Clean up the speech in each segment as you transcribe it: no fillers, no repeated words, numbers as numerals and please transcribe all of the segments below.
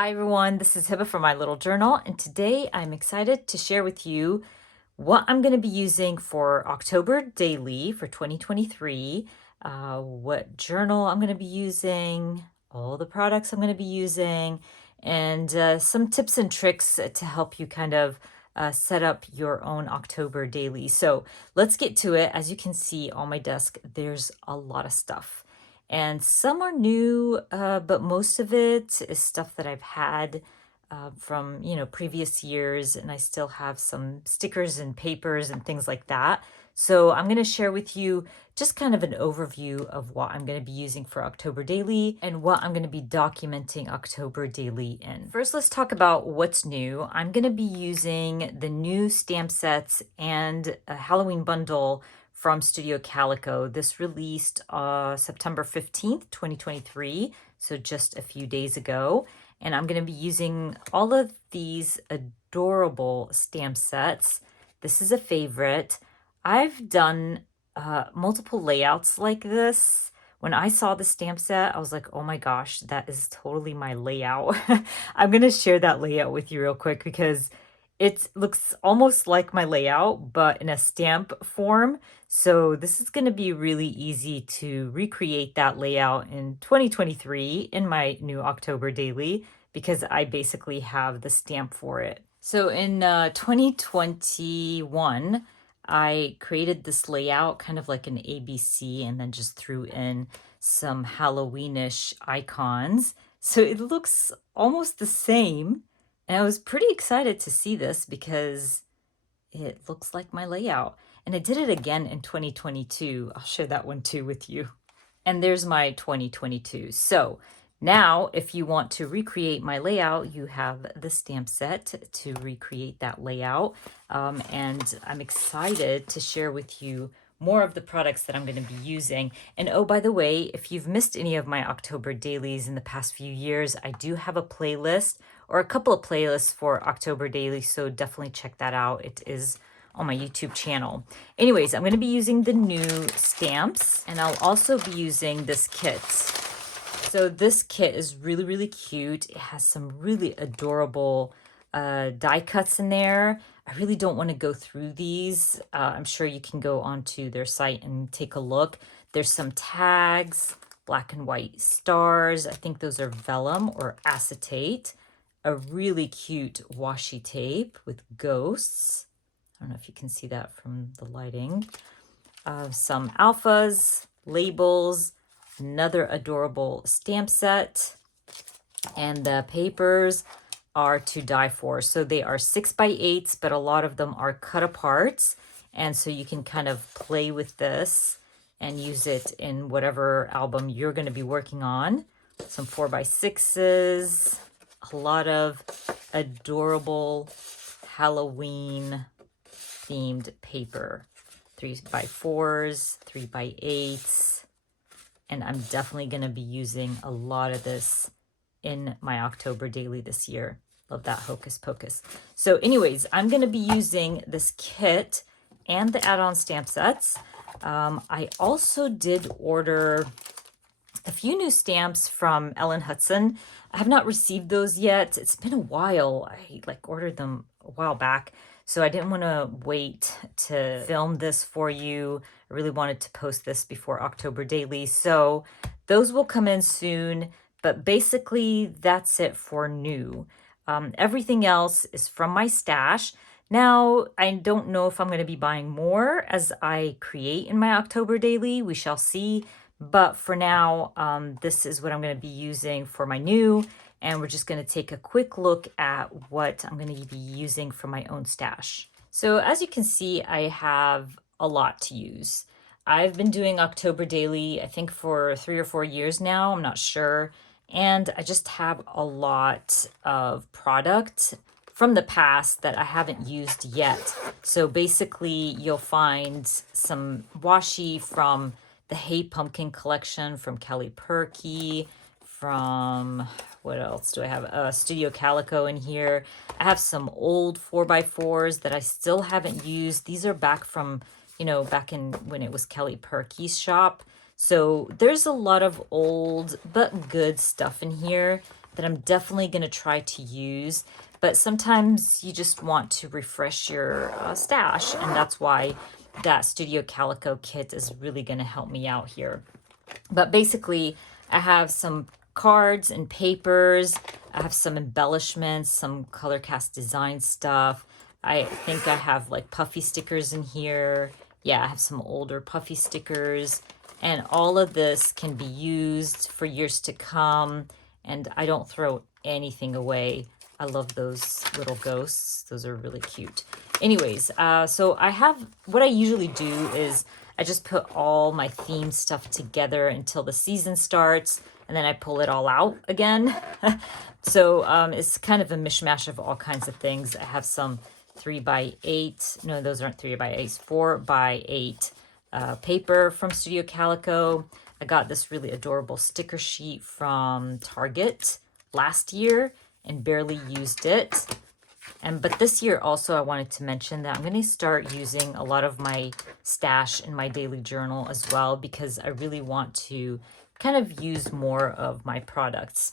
Hi everyone, this is Hiba from My Little Journal, and today I'm excited to share with you what I'm going to be using for October daily for 2023, what journal I'm going to be using, all the products I'm going to be using, and some tips and tricks to help you kind of set up your own October daily. So let's get to it. As you can see on my desk, there's a lot of stuff. And some are new, but most of it is stuff that I've had from previous years, and I still have some stickers and papers and things like that. So I'm going to share with you just kind of an overview of what I'm going to be using for October Daily and what I'm going to be documenting October Daily in. First, let's talk about what's new. I'm going to be using the new stamp sets and a Halloween bundle from Studio Calico. This released September 15th, 2023, so just a few days ago. And I'm going to be using all of these adorable stamp sets. This is a favorite. I've done multiple layouts like this. When I saw the stamp set, I was like, oh my gosh, that is totally my layout. I'm going to share that layout with you real quick because it looks almost like my layout, but in a stamp form. So this is going to be really easy to recreate that layout in 2023 in my new October daily because I basically have the stamp for it. So in 2021, I created this layout kind of like an ABC and then just threw in some Halloweenish icons. So it looks almost the same. And I was pretty excited to see this because it looks like my layout. And I did it again in 2022. I'll share that one too with you. And there's my 2022. So now if you want to recreate my layout, you have the stamp set to recreate that layout. And I'm excited to share with you more of the products that I'm going to be using. And oh, by the way, if you've missed any of my October dailies in the past few years, I do have a playlist or a couple of playlists for October daily, so definitely check that out. It is on my YouTube channel. Anyways, I'm going to be using the new stamps, and I'll also be using this kit. So this kit is really, really cute. It has some really adorable die cuts in there. I really don't want to go through these. I'm sure you can go onto their site and take a look. There's some tags, black and white stars. I think those are vellum or acetate. A really cute washi tape with ghosts. I don't know if you can see that from the lighting. Some alphas, labels, another adorable stamp set, and the papers are to die for. So they are 6x8s, but a lot of them are cut apart. And so you can kind of play with this and use it in whatever album you're going to be working on. Some 4x6s, a lot of adorable Halloween themed paper. 3x4s, 3x8s. And I'm definitely going to be using a lot of this in my October daily this year. Love that hocus pocus. So anyways, I'm going to be using this kit and the add-on stamp sets. I also did order a few new stamps from Ellen Hudson. I have not received those yet. It's been a while. I ordered them a while back, so I didn't want to wait to film this for you. I really wanted to post this before October daily. So those will come in soon, but basically that's it for new. Everything else is from my stash. Now, I don't know if I'm going to be buying more as I create in my October daily. We shall see. But for now, this is what I'm going to be using for my new. And we're just going to take a quick look at what I'm going to be using for my own stash. So as you can see, I have a lot to use. I've been doing October daily, I think for 3 or 4 years now. I'm not sure. And I just have a lot of product from the past that I haven't used yet. So basically you'll find some washi from the Hey Pumpkin collection from Kelly Perky, from, what else do I have? Studio Calico in here. I have some old 4x4s that I still haven't used. These are back from, back in when it was Kelly Perky's shop. So there's a lot of old but good stuff in here. that I'm definitely going to try to use. But sometimes you just want to refresh your stash, and that's why that Studio Calico kit is really going to help me out here. But basically, I have some cards and papers. I have some embellishments, some color cast design stuff. I think I have like puffy stickers in here. Yeah, I have some older puffy stickers. And all of this can be used for years to come. And I don't throw anything away. I love those little ghosts. Those are really cute. Anyways, so what I usually do is I just put all my theme stuff together until the season starts, and then I pull it all out again. So it's kind of a mishmash of all kinds of things. I have some 3x8, no, those aren't 3x8s, 4x8 paper from Studio Calico. I got this really adorable sticker sheet from Target last year and barely used it. But this year also I wanted to mention that I'm going to start using a lot of my stash in my daily journal as well, because I really want to kind of use more of my products.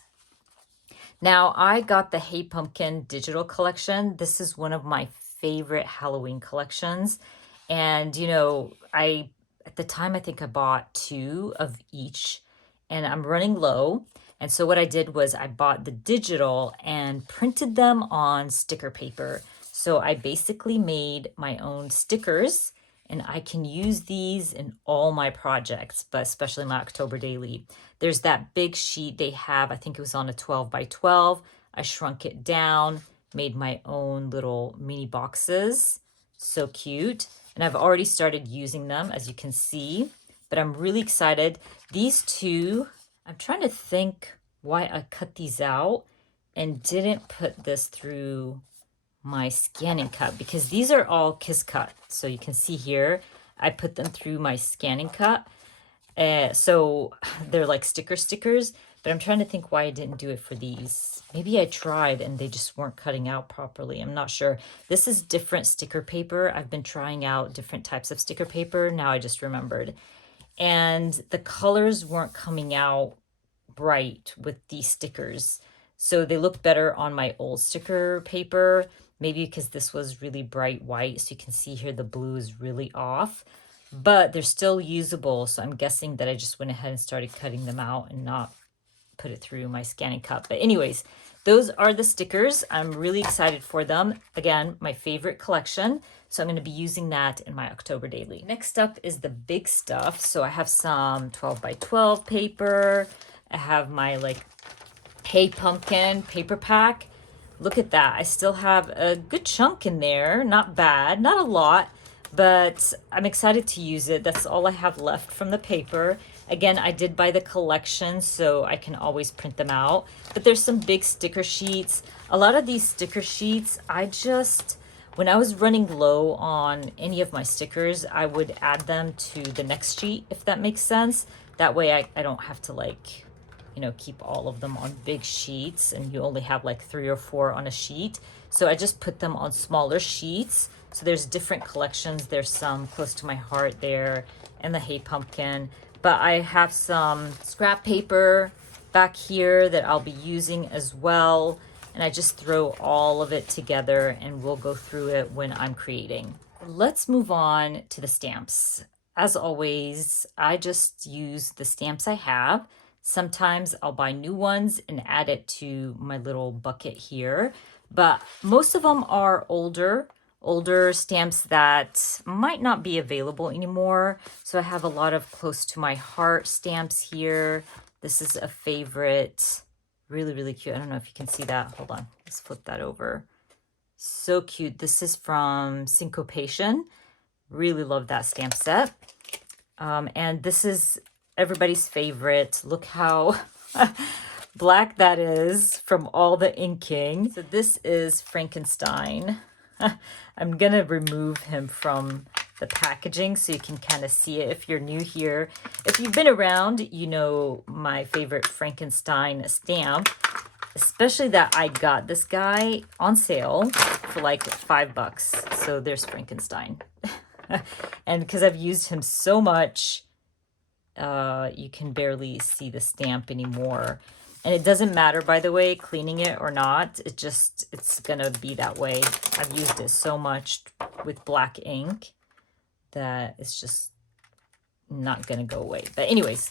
Now, I got the Hey Pumpkin digital collection. This is one of my favorite Halloween collections. And, you know, at the time, I think I bought 2 of each, and I'm running low. And so what I did was I bought the digital and printed them on sticker paper. So I basically made my own stickers, and I can use these in all my projects, but especially my October Daily. There's that big sheet they have. I think it was on a 12x12. I shrunk it down, made my own little mini boxes. So cute. And I've already started using them, as you can see, but I'm really excited. These 2, I'm trying to think why I cut these out and didn't put this through my scanning cut, because these are all Kiss Cut. So you can see here, I put them through my scanning cut. So they're like stickers, but I'm trying to think why I didn't do it for these. Maybe I tried and they just weren't cutting out properly. I'm not sure. This is different sticker paper. I've been trying out different types of sticker paper. Now I just remembered. And the colors weren't coming out bright with these stickers. So they look better on my old sticker paper, maybe because this was really bright white. So you can see here the blue is really off, but they're still usable. So I'm guessing that I just went ahead and started cutting them out and not put it through my scanning cup. But anyways, those are the stickers. I'm really excited for them. Again, my favorite collection. So I'm going to be using that in my October Daily. Next up is the big stuff. So I have some 12x12 paper. I have my like Hey Pumpkin paper pack. Look at that. I still have a good chunk in there. Not bad, not a lot, but I'm excited to use it. That's all I have left from the paper. Again, I did buy the collection, so I can always print them out. But there's some big sticker sheets. A lot of these sticker sheets, when I was running low on any of my stickers, I would add them to the next sheet, if that makes sense. That way I don't have to like, you know, keep all of them on big sheets, and you only have like 3 or 4 on a sheet. So I just put them on smaller sheets. So there's different collections. There's some close to my heart there, and the Hey Pumpkin. But I have some scrap paper back here that I'll be using as well. And I just throw all of it together, and we'll go through it when I'm creating. Let's move on to the stamps. As always, I just use the stamps I have. Sometimes I'll buy new ones and add it to my little bucket here. But most of them are older stamps that might not be available anymore. So I have a lot of close to my heart stamps here. This is a favorite. Really, really cute. I don't know if you can see that. Hold on. Let's flip that over. So cute. This is from Syncopation. Really love that stamp set. And this is everybody's favorite. Look how black that is from all the inking. So this is Frankenstein. I'm going to remove him from the packaging so you can kind of see it if you're new here. If you've been around, you know my favorite Frankenstein stamp, especially that I got this guy on sale for like $5. So there's Frankenstein. And because I've used him so much, you can barely see the stamp anymore. And it doesn't matter, by the way, cleaning it or not. It's gonna be that way. I've used it so much with black ink that it's just not gonna go away. But anyways,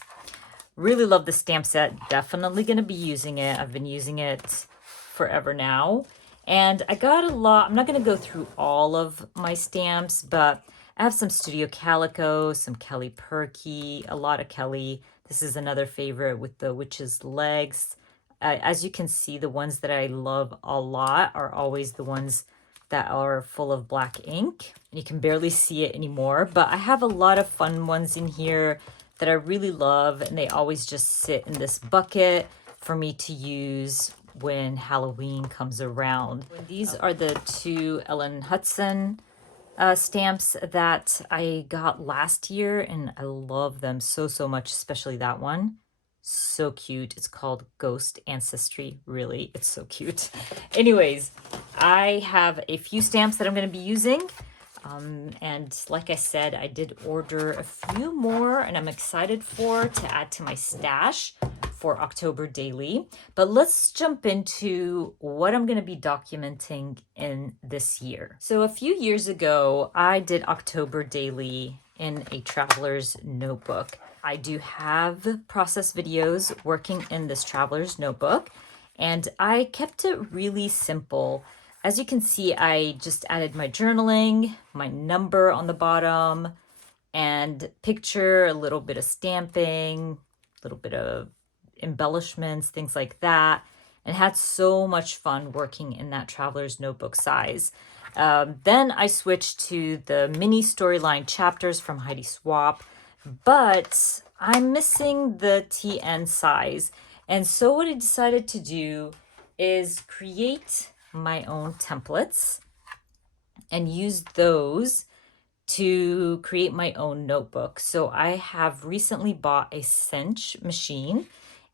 really love the stamp set. Definitely gonna be using it. I've been using it forever now. And I got a lot. I'm not gonna go through all of my stamps, but I have some Studio Calico, some Kelly Perky, a lot of Kelly. This is another favorite with the witch's legs. As you can see, the ones that I love a lot are always the ones that are full of black ink. You can barely see it anymore, but I have a lot of fun ones in here that I really love, and they always just sit in this bucket for me to use when Halloween comes around. These are the two Ellen Hudson stamps that I got last year, and I love them so, so much, especially that one. So cute. It's called Ghost Ancestry. Really, it's so cute. Anyways, I have a few stamps that I'm going to be using. And like I said, I did order a few more, and I'm excited to add to my stash for October Daily. But let's jump into what I'm going to be documenting in this year. So a few years ago, I did October Daily in a traveler's notebook. I do have process videos working in this traveler's notebook, and I kept it really simple. As you can see, I just added my journaling, my number on the bottom, and picture, a little bit of stamping, a little bit of embellishments, things like that, and had so much fun working in that traveler's notebook size. Then I switched to the mini storyline chapters from Heidi Swapp, but I'm missing the TN size. And so what I decided to do is create my own templates and use those to create my own notebook. So I have recently bought a Cinch machine,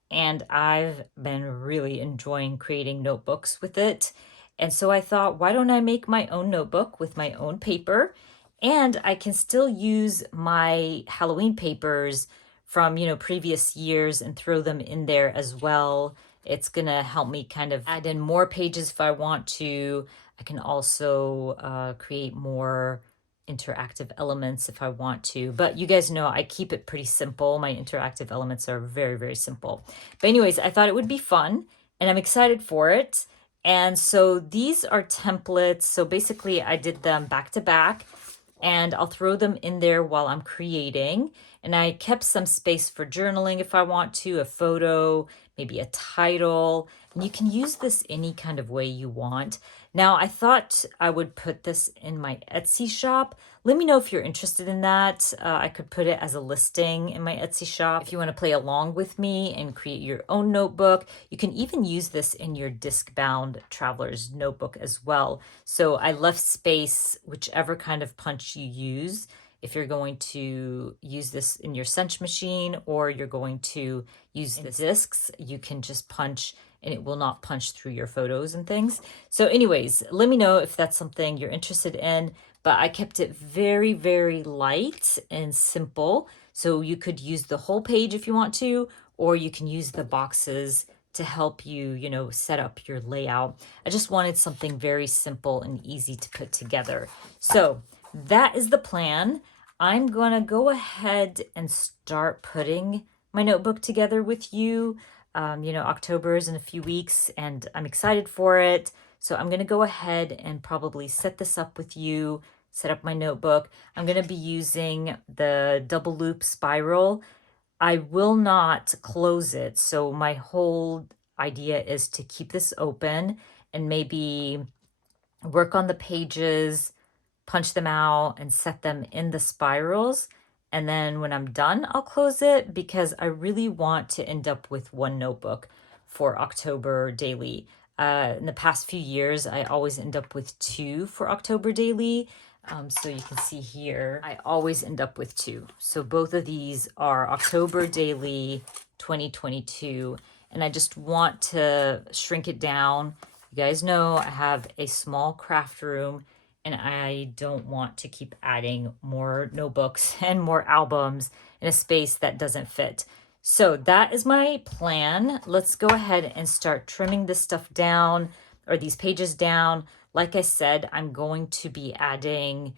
and I've been really enjoying creating notebooks with it. And so I thought, why don't I make my own notebook with my own paper? And I can still use my Halloween papers from, previous years and throw them in there as well. It's gonna help me kind of add in more pages if I want to. I can also create more interactive elements if I want to. But you guys know I keep it pretty simple. My interactive elements are very, very simple. But anyways, I thought it would be fun, and I'm excited for it. And so these are templates. So basically I did them back to back, and I'll throw them in there while I'm creating. And I kept some space for journaling if I want to, a photo, maybe a title. And you can use this any kind of way you want. Now, I thought I would put this in my Etsy shop. Let me know if you're interested in that. I could put it as a listing in my Etsy shop. If you want to play along with me and create your own notebook, you can even use this in your disc-bound traveler's notebook as well. So I left space, whichever kind of punch you use. If you're going to use this in your Cinch machine or you're going to use the discs, you can just punch and it will not punch through your photos and things. So anyways, let me know if that's something you're interested in, but I kept it very, very light and simple. So you could use the whole page if you want to, or you can use the boxes to help you, set up your layout. I just wanted something very simple and easy to put together. So that is the plan. I'm gonna go ahead and start putting my notebook together with you. October is in a few weeks, and I'm excited for it. So I'm gonna go ahead and probably set this up with you, set up my notebook. I'm gonna be using the double loop spiral. I will not close it. So my whole idea is to keep this open and maybe work on the pages, punch them out, and set them in the spirals. And then when I'm done, I'll close it because I really want to end up with one notebook for October Daily. In the past few years, I always end up with two for October Daily. So you can see here, I always end up with two. So both of these are October Daily 2022. And I just want to shrink it down. You guys know I have a small craft room, and I don't want to keep adding more notebooks and more albums in a space that doesn't fit. So that is my plan. Let's go ahead and start trimming this stuff down, or these pages down. Like I said, I'm going to be adding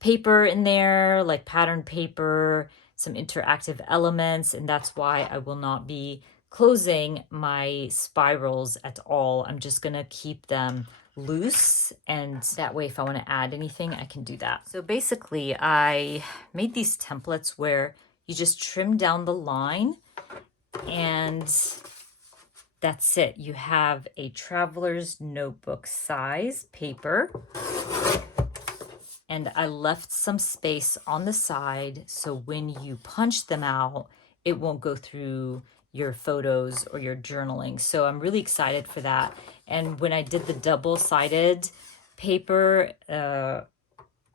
paper in there, like pattern paper, some interactive elements, and that's why I will not be closing my spirals at all. I'm just gonna keep them loose, and that way if I want to add anything, I can do that. So basically, I made these templates where you just trim down the line, and that's it. You have a traveler's notebook size paper, and I left some space on the side so when you punch them out, it won't go through your photos or your journaling. So I'm really excited for that. And when I did the double-sided paper,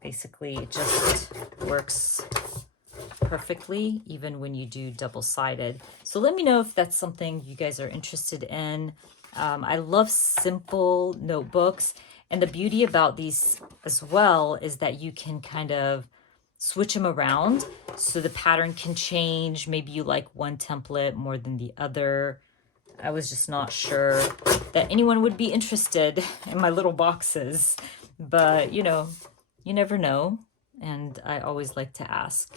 basically it just works perfectly even when you do double-sided. So let me know if that's something you guys are interested in. I love simple notebooks, and the beauty about these as well is that you can kind of switch them around so the pattern can change. Maybe you like one template more than the other. I was just not sure that anyone would be interested in my little boxes, but you know, you never know, and I always like to ask.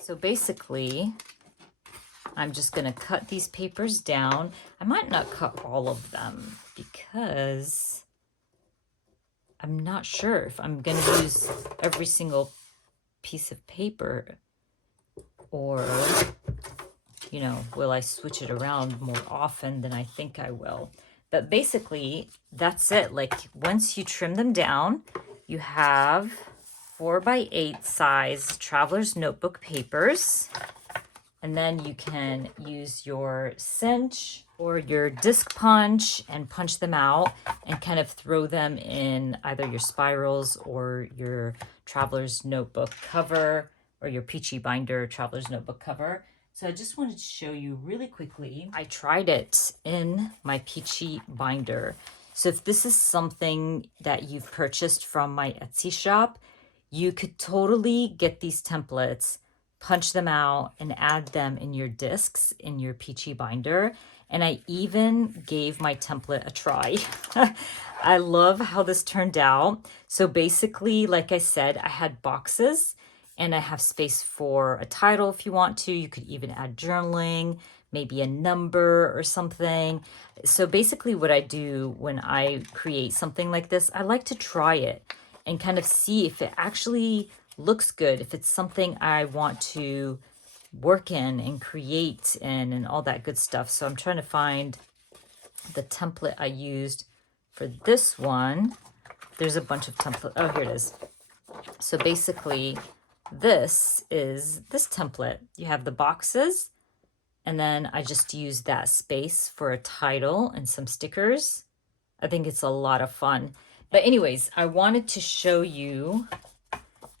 So basically, I'm just going to cut these papers down. I might not cut all of them because I'm not sure if I'm going to use every single piece of paper, or, you know, will I switch it around more often than I think I will. But basically, that's it. Like, once you trim them down, you have 4x8 size traveler's notebook papers. And then you can use your cinch or your disc punch and punch them out and kind of throw them in either your spirals or your traveler's notebook cover, or your peachy binder traveler's notebook cover. So I just wanted to show you really quickly. I tried it in my peachy binder. So if this is something that you've purchased from my Etsy shop, you could totally get these templates, punch them out, and add them in your discs in your peachy binder. And I even gave my template a try. I love how this turned out. So basically, like I said, I had boxes, and I have space for a title if you want to. You could even add journaling, maybe a number or something. So basically what I do when I create something like this, I like to try it and kind of see if it actually looks good, if it's something I want to work in and create in and all that good stuff. So I'm trying to find the template I used for this one. There's a bunch of templates. Oh, here it is. So basically, this is this template. You have the boxes, and then I just use that space for a title and some stickers. I think it's a lot of fun. But anyways, I wanted to show you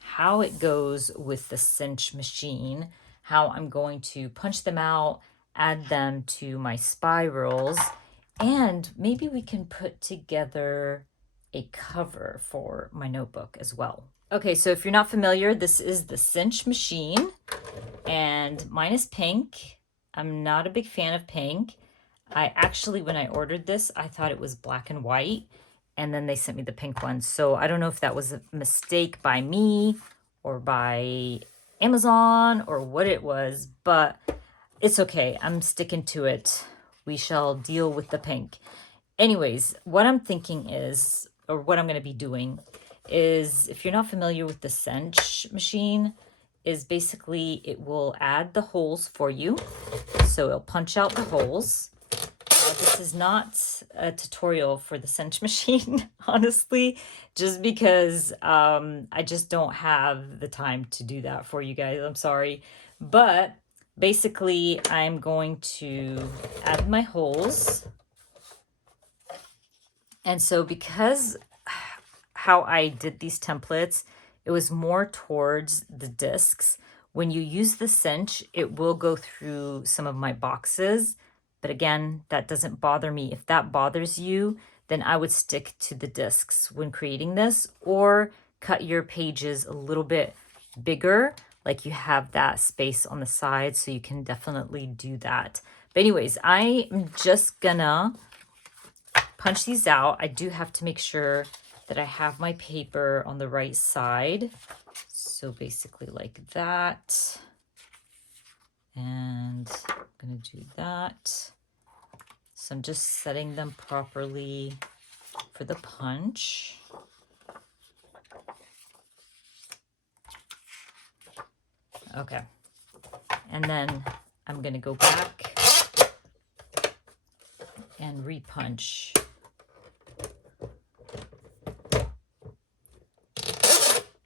how it goes with the Cinch machine, how I'm going to punch them out, add them to my spirals, and maybe we can put together a cover for my notebook as well. Okay, so if you're not familiar, this is the Cinch machine, and mine is pink. I'm not a big fan of pink. I actually, when I ordered this, I thought it was black and white, and then they sent me the pink one. So I don't know if that was a mistake by me or by Amazon or what it was, but it's okay. I'm sticking to it. We shall deal with the pink. Anyways, what I'm thinking is, or what I'm going to be doing is, if you're not familiar with the Cinch machine, is basically it will add the holes for you. So it'll punch out the holes. This is not a tutorial for the Cinch machine, honestly, just because I just don't have the time to do that for you guys. I'm sorry. But basically, I'm going to add my holes. And so because how I did these templates, it was more towards the discs. When you use the Cinch, it will go through some of my boxes. But again, that doesn't bother me. If that bothers you, then I would stick to the discs when creating this, or cut your pages a little bit bigger, like you have that space on the side, so you can definitely do that. But anyways, I am just gonna punch these out. I do have to make sure that I have my paper on the right side. So basically like that. And I'm gonna do that. So I'm just setting them properly for the punch. Okay. And then I'm gonna go back and repunch.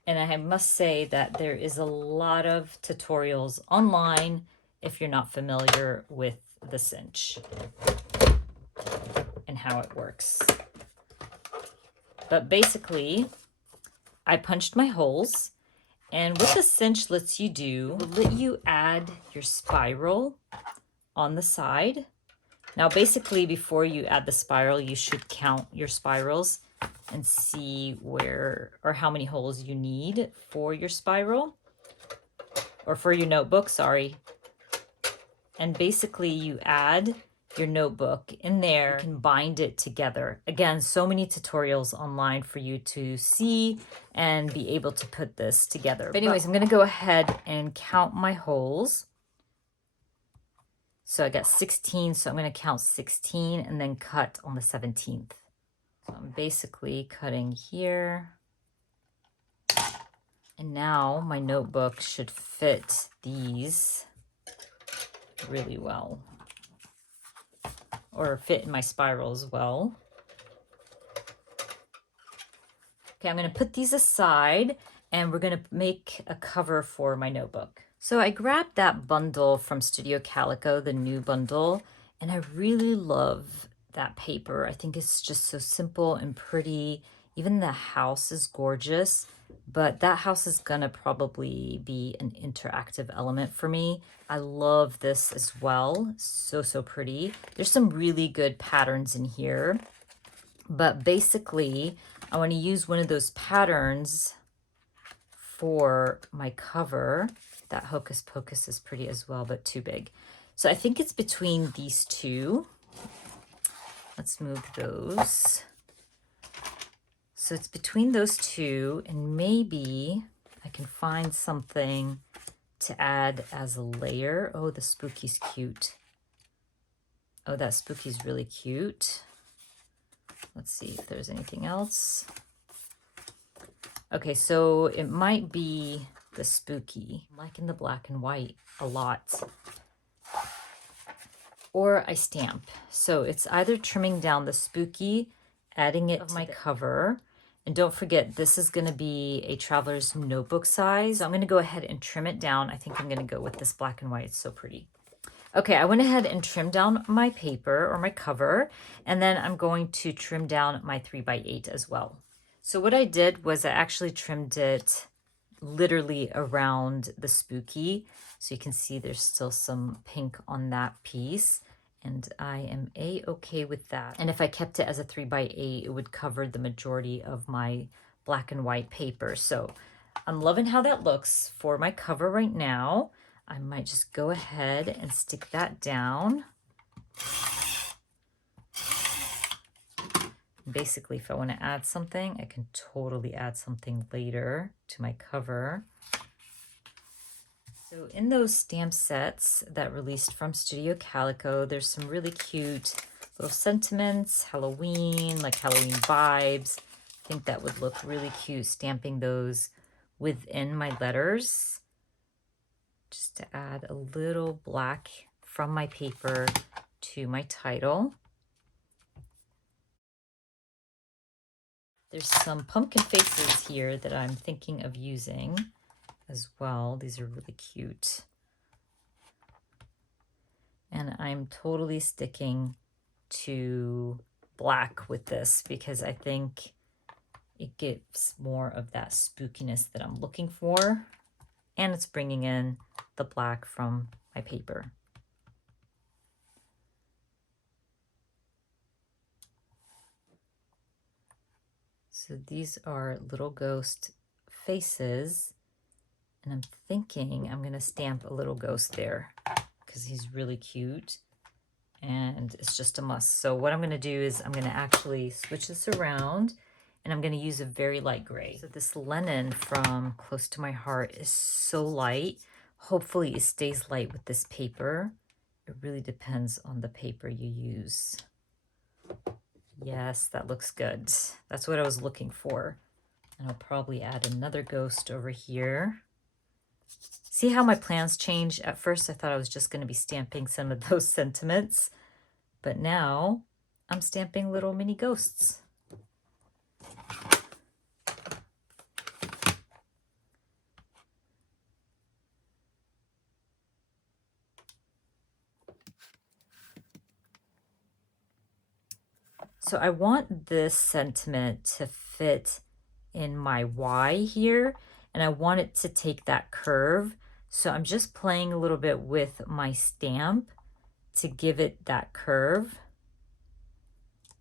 And I must say that there is a lot of tutorials online if you're not familiar with the cinch and how it works. But basically, I punched my holes, and what the cinch lets you do, will let you add your spiral on the side. Now, basically, before you add the spiral, you should count your spirals and see where or how many holes you need for your spiral, or for your notebook, sorry. And basically you add your notebook in there, you can bind it together. Again, so many tutorials online for you to see and be able to put this together. But anyways, I'm gonna go ahead and count my holes. So I got 16, so I'm gonna count 16 and then cut on the 17th. So I'm basically cutting here. And now my notebook should fit these really well, or fit in my spiral as well. Okay, I'm gonna put these aside and we're gonna make a cover for my notebook. So I grabbed that bundle from Studio Calico, the new bundle, and I really love that paper. I think it's just so simple and pretty. Even the house is gorgeous, but that house is gonna probably be an interactive element for me. I love this as well. So, so pretty. There's some really good patterns in here, but basically I want to use one of those patterns for my cover. That Hocus Pocus is pretty as well, but too big. So I think it's between these two. Let's move those. So it's between those two, and maybe I can find something to add as a layer. Oh, the spooky's cute. Oh, that spooky's really cute. Let's see if there's anything else. Okay, so it might be the spooky. I'm liking the black and white a lot. Or I stamp. So it's either trimming down the spooky, adding it to my cover. And don't forget, this is gonna be a traveler's notebook size. So I'm gonna go ahead and trim it down. I think I'm gonna go with this black and white, it's so pretty. Okay, I went ahead and trimmed down my paper or my cover, and then I'm going to trim down my 3x8 as well. So what I did was I actually trimmed it literally around the spooky. So you can see there's still some pink on that piece, and I am a-okay with that. And if I kept it as a 3x8, it would cover the majority of my black and white paper. So I'm loving how that looks for my cover right now. I might just go ahead and stick that down. Basically, if I want to add something, I can totally add something later to my cover. So in those stamp sets that released from Studio Calico, there's some really cute little sentiments, Halloween, like Halloween vibes. I think that would look really cute stamping those within my letters. Just to add a little black from my paper to my title. There's some pumpkin faces here that I'm thinking of using as well. These are really cute. And I'm totally sticking to black with this because I think it gives more of that spookiness that I'm looking for. And it's bringing in the black from my paper. So these are little ghost faces, And I'm thinking I'm gonna stamp a little ghost there because he's really cute and it's just a must. So what I'm gonna do is I'm gonna actually switch this around and I'm gonna use a very light gray. So this linen from Close to My Heart is so light. Hopefully it stays light with this paper. It really depends on the paper you use. Yes, that looks good. That's what I was looking for. And I'll probably add another ghost over here. See how my plans change? At first I thought I was just going to be stamping some of those sentiments, but now I'm stamping little mini ghosts. So I want this sentiment to fit in my Y here, and I want it to take that curve. So I'm just playing a little bit with my stamp to give it that curve.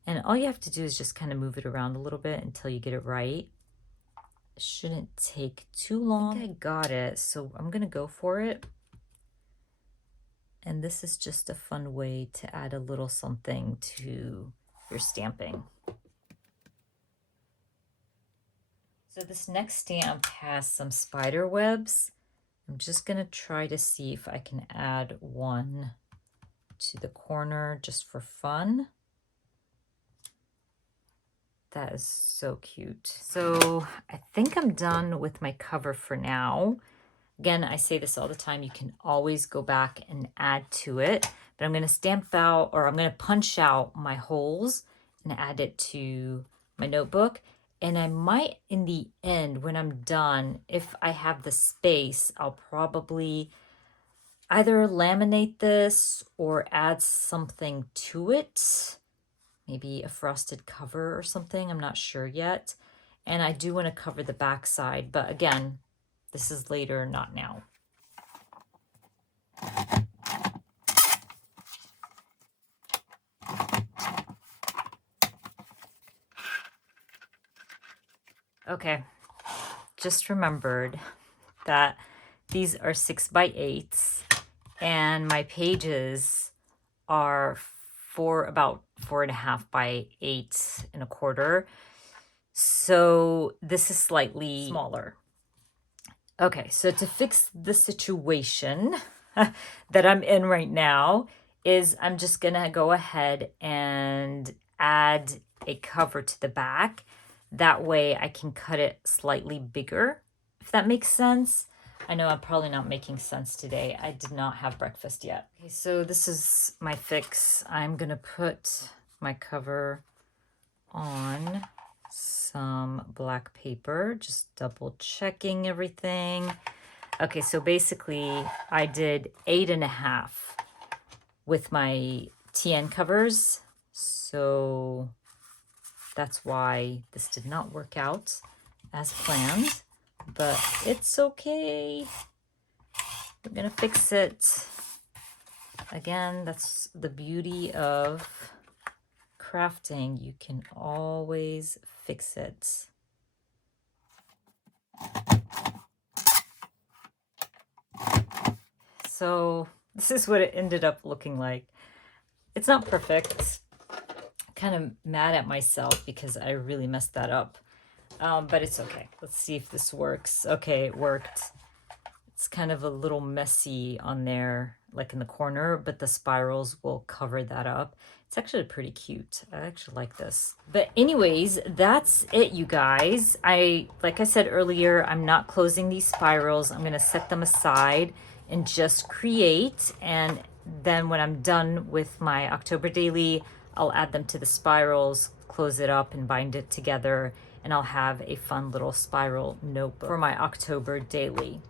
And all you have to do is just kind of move it around a little bit until you get it right. It shouldn't take too long. I think I got it, so I'm gonna go for it. And this is just a fun way to add a little something to your stamping. So this next stamp has some spider webs. I'm just gonna try to see if I can add one to the corner just for fun. That is so cute. So I think I'm done with my cover for now. Again, I say this all the time, you can always go back and add to it, but I'm gonna stamp out, or I'm gonna punch out my holes and add it to my notebook. And I might, in the end, when I'm done, if I have the space, I'll probably either laminate this or add something to it. Maybe a frosted cover or something, I'm not sure yet. And I do wanna cover the back side, but again, this is later, not now. Okay, just remembered that these are 6x8s and my pages are about 4.5 by 8.25. So this is slightly smaller. Okay, so to fix the situation that I'm in right now is I'm just gonna go ahead and add a cover to the back. That way I can cut it slightly bigger, if that makes sense. I know I'm probably not making sense today. I did not have breakfast yet. Okay, so this is my fix. I'm gonna put my cover on some black paper, just double checking everything. Okay, so basically I did 8.5 with my TN covers. So that's why this did not work out as planned, but it's okay. We're gonna fix it. Again, that's the beauty of crafting. You can always fix it. So this is what it ended up looking like. It's not perfect. Kind of mad at myself because I really messed that up. But it's okay. Let's see if this works. Okay, it worked. It's kind of a little messy on there, like in the corner, but the spirals will cover that up. It's actually pretty cute. I actually like this. But anyways, that's it, you guys. Like I said earlier, I'm not closing these spirals. I'm gonna set them aside and just create. And then when I'm done with my October daily, I'll add them to the spirals, close it up and bind it together, and I'll have a fun little spiral notebook for my October daily.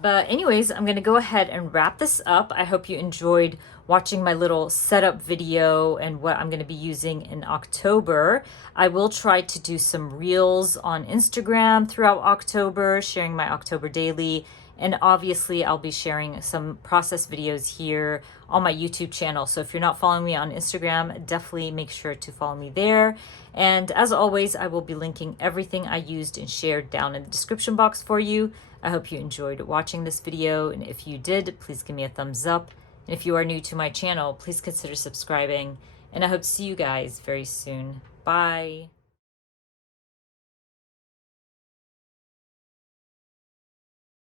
But anyways, I'm gonna go ahead and wrap this up. I hope you enjoyed watching my little setup video and what I'm gonna be using in October. I will try to do some reels on Instagram throughout October, sharing my October daily And obviously I'll be sharing some process videos here on my YouTube channel. So if you're not following me on Instagram, definitely make sure to follow me there. And as always, I will be linking everything I used and shared down in the description box for you. I hope you enjoyed watching this video, and if you did, please give me a thumbs up. And if you are new to my channel, please consider subscribing, and I hope to see you guys very soon. Bye.